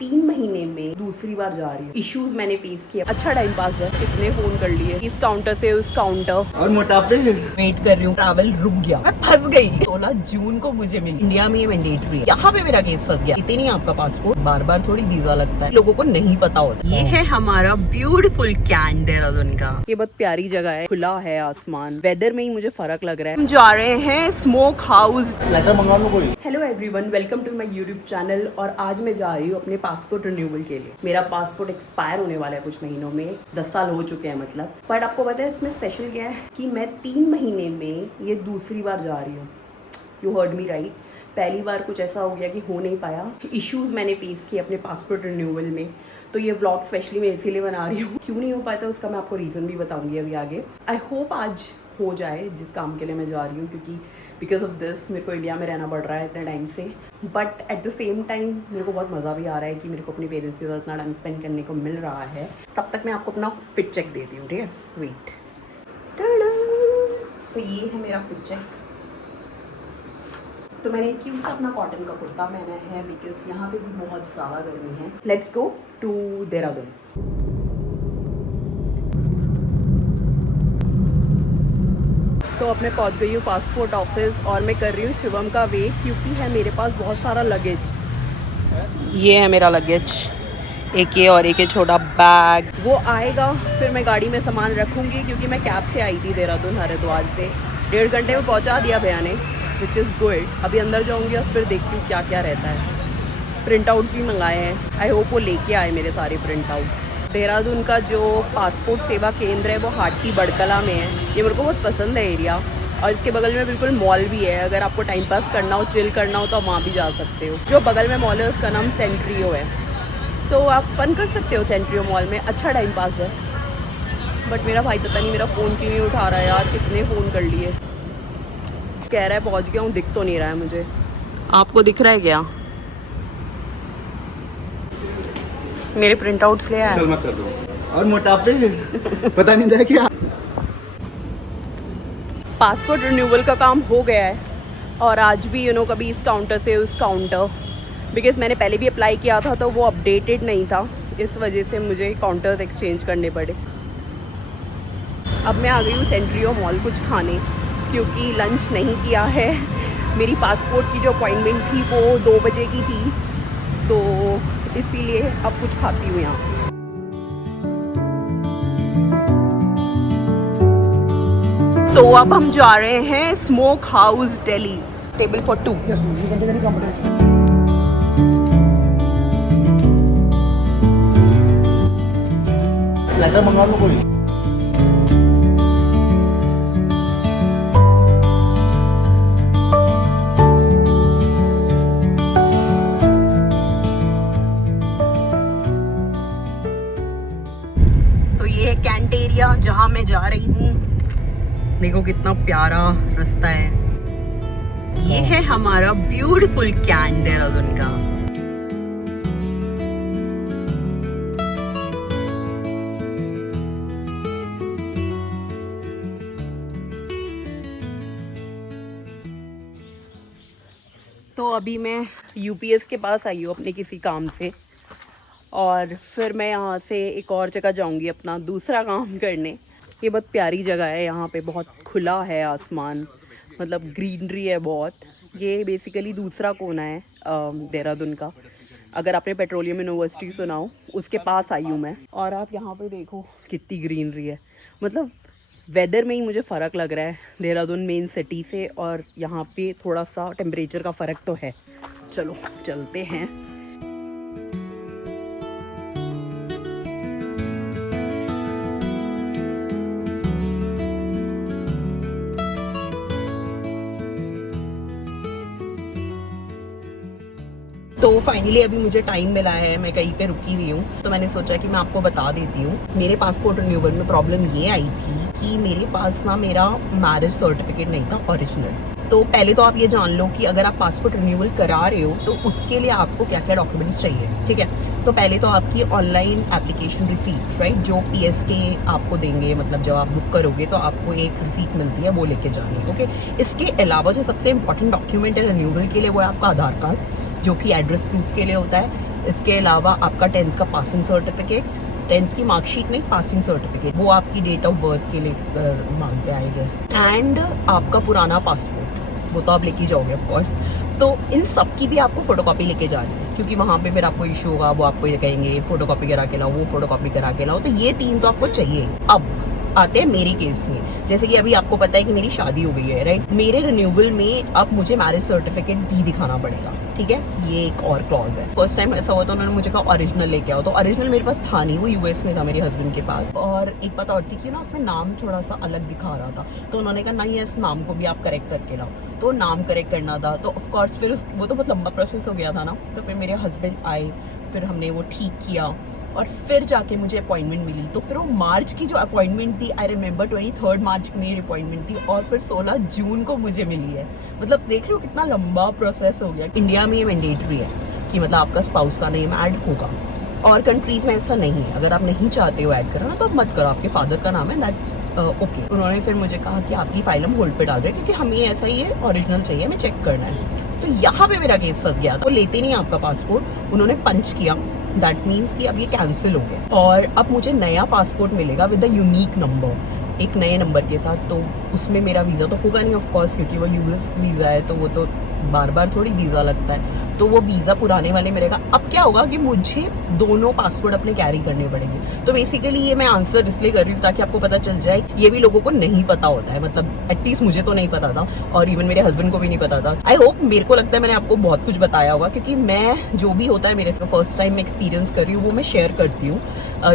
3 महीने में दूसरी बार जा रही हूँ। इश्यूज मैंने फेस किए, अच्छा टाइम पास है। कितने फोन कर लिए, इस काउंटर से उस काउंटर, और मोटापे वेट कर रही हूँ। ट्रैवल रुक गया, मैं फंस गई। 16 जून को मुझे मिली। इंडिया में ये मैंडेटरी है, यहाँ पे मेरा केस फंस गया। इतनी नहीं आपका पासपोर्ट, बार बार थोड़ी वीजा लगता है, लोगों को नहीं पता होता। ये है हमारा ब्यूटीफुल कैंट देहरादून का। ये बहुत प्यारी जगह है, खुला है आसमान। वेदर में ही मुझे फर्क लग रहा है। हम जा रहे हैं smoke house. Hello everyone, welcome to my YouTube channel. और आज मैं जा रही हूँ अपने पासपोर्ट रिन्यूअल के लिए। मेरा पासपोर्ट एक्सपायर होने वाला है कुछ महीनों में, 10 साल हो चुके हैं मतलब। बट आपको पता है इसमें स्पेशल क्या है कि मैं 3 महीने में ये दूसरी बार जा रही हूँ। You heard me right. पहली बार कुछ ऐसा हो गया कि हो नहीं पाया, इश्यूज मैंने फेस किए अपने पासपोर्ट रिन्यूअल में। तो ये व्लॉग स्पेशली मैं इसीलिए बना रही हूँ। क्यों नहीं हो पाया था उसका मैं आपको रीज़न भी बताऊंगी अभी आगे। आई होप आज हो जाए जिस काम के लिए मैं जा रही हूँ, क्योंकि बिकॉज ऑफ दिस मेरे को इंडिया में रहना पड़ रहा है इतने टाइम से। But at the same time मेरे को बहुत मज़ा भी आ रहा है कि मेरे को अपने पेरेंट्स के साथ इतना टाइम स्पेंड करने को मिल रहा है। तब तक मैं आपको अपना फिट चेक देती हूँ, ठीक है? वेट, तो ये है मेरा फिट चेक। तो मैंने क्यों सा अपना कॉटन का कुर्ता पहना है, बिकॉज यहाँ पे भी बहुत ज़्यादा गर्मी है। Let's go to Dehradun. तो अब मैं पहुँच गई हूँ पासपोर्ट ऑफिस और मैं कर रही हूँ शिवम का वेट, क्योंकि है मेरे पास बहुत सारा लगेज। ये है मेरा लगेज, एक ये और एक ये छोटा बैग। वो आएगा फिर मैं गाड़ी में सामान रखूँगी, क्योंकि मैं कैब से आई थी देहरादून हरिद्वार से। 1.5 घंटे में पहुँचा दिया भैया ने, विच इज़ गुड। अभी अंदर जाऊँगी और फिर देखती हूँ क्या क्या रहता है। प्रिंट आउट भी मंगाए हैं, आई होप वो लेके आए मेरे सारे प्रिंट आउट। देहरादून का जो पासपोर्ट सेवा केंद्र है वो हाटी बड़कला में है। ये मेरे को बहुत पसंद है एरिया। और इसके बगल में बिल्कुल मॉल भी है, अगर आपको टाइम पास करना हो, चिल करना हो तो आप वहाँ भी जा सकते हो। जो बगल में मॉल है उसका नाम सेंट्रियो है, तो आप फन कर सकते हो सेंट्रियो मॉल में, अच्छा टाइम पास है। बट मेरा भाई पता नहीं मेरा फ़ोन क्यों नहीं उठा रहा है यार, कितने फ़ोन कर लिए। कह रहा है पहुँच गया हूँ, दिख तो नहीं रहा है मुझे। आपको दिख रहा है क्या? मेरे प्रिंट आउट्स ले आया। चल मत कर दो। और मोटापे पता नहीं था क्या। पासपोर्ट रिन्यूअल का काम हो गया है और आज भी कभी इस काउंटर से उस काउंटर, बिकॉज मैंने पहले भी अप्लाई किया था तो वो अपडेटेड नहीं था, इस वजह से मुझे काउंटर्स एक्सचेंज करने पड़े। अब मैं आ गई हूँ सेंट्रियो मॉल कुछ खाने, क्योंकि लंच नहीं किया है। मेरी पासपोर्ट की जो अपॉइंटमेंट थी वो 2 बजे की थी, तो इसीलिए अब कुछ खाती हूँ यहाँ। तो अब हम जा रहे हैं smoke house Delhi, table for 2। लगा मंगा लो कोई। तो ये है कैंट एरिया जहाँ मैं जा रही हूँ। देखो कितना प्यारा रास्ता है। ये है हमारा ब्यूटीफुल कैंट देहरादून का। तो अभी मैं यूपीएस के पास आई हूँ अपने किसी काम से, और फिर मैं यहाँ से एक और जगह जाऊँगी अपना दूसरा काम करने। ये बहुत प्यारी जगह है, यहाँ पे बहुत खुला है आसमान, मतलब ग्रीनरी है बहुत। ये बेसिकली दूसरा कोना है देहरादून का। अगर आपने पेट्रोलियम यूनिवर्सिटी सुना हो, उसके पास आई हूँ मैं। और आप यहाँ पे देखो कितनी ग्रीनरी है, मतलब वेदर में ही मुझे फ़र्क लग रहा है देहरादून मेन सिटी से, और यहाँ पे थोड़ा सा टेम्परेचर का फ़र्क तो है। चलो चलते हैं। तो फाइनली अभी मुझे टाइम मिला है, मैं कहीं पे रुकी हुई हूँ, तो मैंने सोचा कि मैं आपको बता देती हूँ। मेरे पासपोर्ट रिन्यूअल में प्रॉब्लम ये आई थी कि मेरे पास ना मेरा मैरिज सर्टिफिकेट नहीं था ओरिजिनल। तो पहले तो आप ये जान लो कि अगर आप पासपोर्ट रिन्यूअल करा रहे हो तो उसके लिए आपको क्या क्या डॉक्यूमेंट्स चाहिए, ठीक है? तो पहले तो आपकी ऑनलाइन एप्लीकेशन रिसीट, राइट, जो PSK आपको देंगे, मतलब जब आप बुक करोगे तो आपको एक रिसीट मिलती है, वो लेके जानी, ओके? इसके अलावा जो सबसे इंपॉर्टेंट डॉक्यूमेंट है रिन्यूअल के लिए वो है आपका आधार कार्ड, जो कि एड्रेस प्रूफ के लिए होता है। इसके अलावा आपका 10th का पासिंग सर्टिफिकेट, 10th की मार्कशीट नहीं, पासिंग सर्टिफिकेट, वो आपकी डेट ऑफ बर्थ के लिए मांगते हैं आई गेस, एंड आपका पुराना पासपोर्ट, वो तो आप लेके जाओगे ऑफ कोर्स। तो इन सब की भी आपको फोटोकॉपी लेके जानी है, क्योंकि वहाँ पे फिर आपको इशू होगा, वो आपको ये कहेंगे फोटोकॉपी करा के लाओ, वो फोटोकॉपी करा के लाओ, तो ये 3 तो आपको चाहिए। अब आते हैं मेरी केस में, जैसे कि अभी आपको पता है कि मेरी शादी हो गई है, राइट। मेरे रिन्यूएबल में अब मुझे मैरिज सर्टिफिकेट भी दिखाना पड़ेगा, ठीक है, ये एक और क्लॉज है। फर्स्ट टाइम ऐसा हुआ तो उन्होंने मुझे कहा ओरिजिनल लेके आओ, तो ओरिजिनल मेरे पास था नहीं, वो यूएस में था मेरे हस्बैंड के पास। और एक बात और थी कि ना उसमें नाम थोड़ा सा अलग दिखा रहा था, तो उन्होंने कहा नहीं, इस नाम को भी आप करेक्ट करके लाओ, तो नाम करेक्ट करना था। तो ऑफकोर्स फिर वो तो बहुत लंबा प्रोसेस हो गया था ना, तो फिर मेरे हस्बैंड आए, फिर हमने वो ठीक किया, और फिर जाके मुझे अपॉइंटमेंट मिली। तो फिर वो मार्च की जो अपॉइंटमेंट थी, आई रिमेंबर 23 मार्च की मेरी अपॉइंटमेंट थी, और फिर 16 जून को मुझे मिली है। मतलब देख रहे हो कितना लंबा प्रोसेस हो गया। इंडिया में ये मैंडेटरी है कि मतलब आपका स्पाउस का नेम ऐड होगा, और कंट्रीज में ऐसा नहीं है। अगर आप नहीं चाहते हो ऐड करना तो आप मत करो, आपके फादर का नाम है, दैट्स ओके। उन्होंने फिर मुझे कहा कि आपकी फाइल हम होल्ड पे डाल रहे हैं, क्योंकि हमें ऐसा ही है, ओरिजिनल चाहिए, हमें चेक करना है। तो यहाँ पे मेरा केस फंस गया। तो लेते नहीं आपका पासपोर्ट, उन्होंने पंच किया, दैट मीन्स कि अब ये कैंसिल हो गया, और अब मुझे नया पासपोर्ट मिलेगा विद द यूनिक नंबर, एक नए नंबर के साथ। तो उसमें मेरा वीज़ा तो होगा नहीं ऑफ कोर्स, क्योंकि वो यूएस वीज़ा है, तो वो तो बार बार थोड़ी वीज़ा लगता है, तो वो वीज़ा पुराने वाले में रहेगा। अब क्या होगा कि मुझे दोनों पासपोर्ट अपने कैरी करने पड़ेंगे। तो बेसिकली ये मैं आंसर इसलिए कर रही हूँ ताकि आपको पता चल जाए, ये भी लोगों को नहीं पता होता है, मतलब एटलीस्ट मुझे तो नहीं पता था, और इवन मेरे हस्बैंड को भी नहीं पता था। आई होप, मेरे को लगता है मैंने आपको बहुत कुछ बताया होगा, क्योंकि मैं जो भी होता है मेरे से फर्स्ट टाइम में एक्सपीरियंस कर रही हूँ, वो मैं शेयर करती हूँ।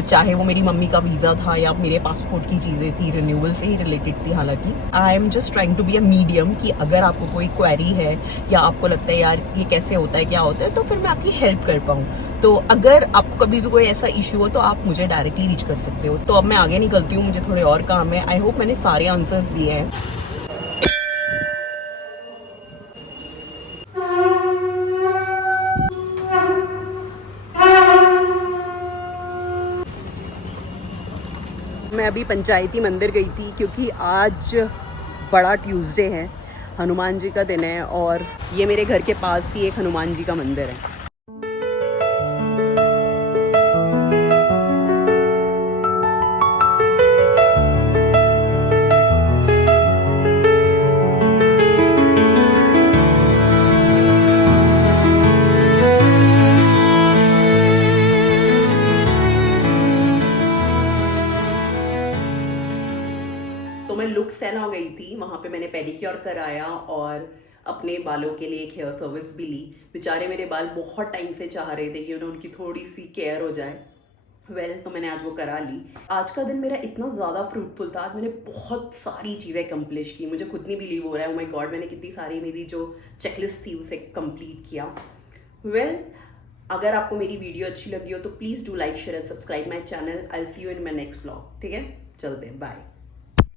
चाहे वो मेरी मम्मी का वीज़ा था या मेरे पासपोर्ट की चीज़ें थी, रिन्यूअल से ही रिलेटेड थी। हालांकि I am just trying to be a medium, कि अगर आपको कोई क्वेरी है या आपको लगता है यार ये कैसे होता है, क्या होता है, तो फिर मैं आपकी हेल्प कर पाऊँ। तो अगर आपको कभी भी कोई ऐसा इशू हो तो आप मुझे डायरेक्टली रीच कर सकते हो। तो अब मैं आगे निकलती हूँ, मुझे थोड़े और काम है। आई होप मैंने सारे आंसर्स दिए हैं। मैं अभी पंचायती मंदिर गई थी, क्योंकि आज बड़ा ट्यूसडे है, हनुमान जी का दिन है, और ये मेरे घर के पास ही एक हनुमान जी का मंदिर है। तो मैं लुक सेना गई थी, वहाँ पे मैंने पेडिक्योर कराया और अपने बालों के लिए एक हेयर सर्विस भी ली। बेचारे मेरे बाल बहुत टाइम से चाह रहे थे कि उनकी थोड़ी सी केयर हो जाए। तो मैंने आज वो करा ली। आज का दिन मेरा इतना ज़्यादा फ्रूटफुल था, आज मैंने बहुत सारी चीज़ें कंप्लीट की, मुझे खुद नहीं बिलीव हो रहा है, ओ माय गॉड, मैंने कितनी सारी मेरी जो चेकलिस्ट थी उसे कंप्लीट किया। अगर आपको मेरी वीडियो अच्छी लगी हो तो please do like, share and subscribe my channel. I see you in my next vlog, ठीक है, चलते हैं, बाय।